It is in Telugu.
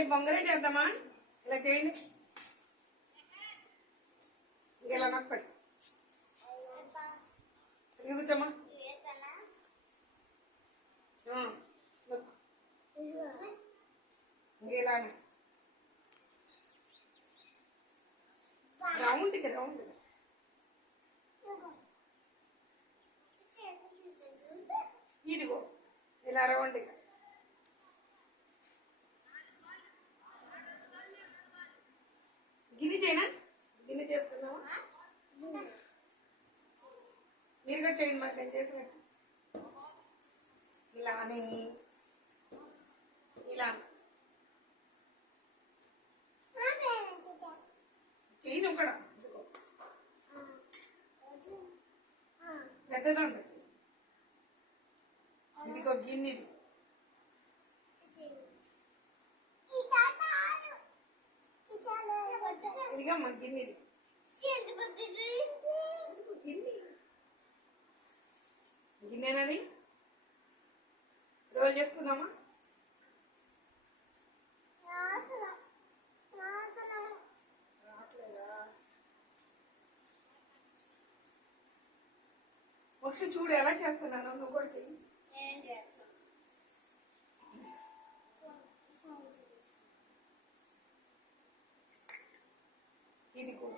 అంటే బొంగరేట్ వేద్దామా? ఇలా చేయండి, ఇలా నొక్కండి. సరిగ్గా కూర్చోమ్మా. ఇలానే రౌండ్కి రౌండ్. ఇదిగో ఇలా రౌండ్గా. గిన్నె చేయనా? గిన్నె చేసుకున్నావా? మీరు కూడా చేయండి మరి నేను చేసినట్టు. ఇలా అని ఇలా చెయ్యి నువ్వు కూడా. పెద్దదా ఉండదు. ఇదిగో గిన్నెది. ఇదిగమ్మా గిన్నెది. గిన్నె గిన్నెనది రోల్ చేసుకుందామా? ఒకటి చూడు ఎలా చేస్తున్నాను, నువ్వు కూడా చెయ్యి. ఇదిగో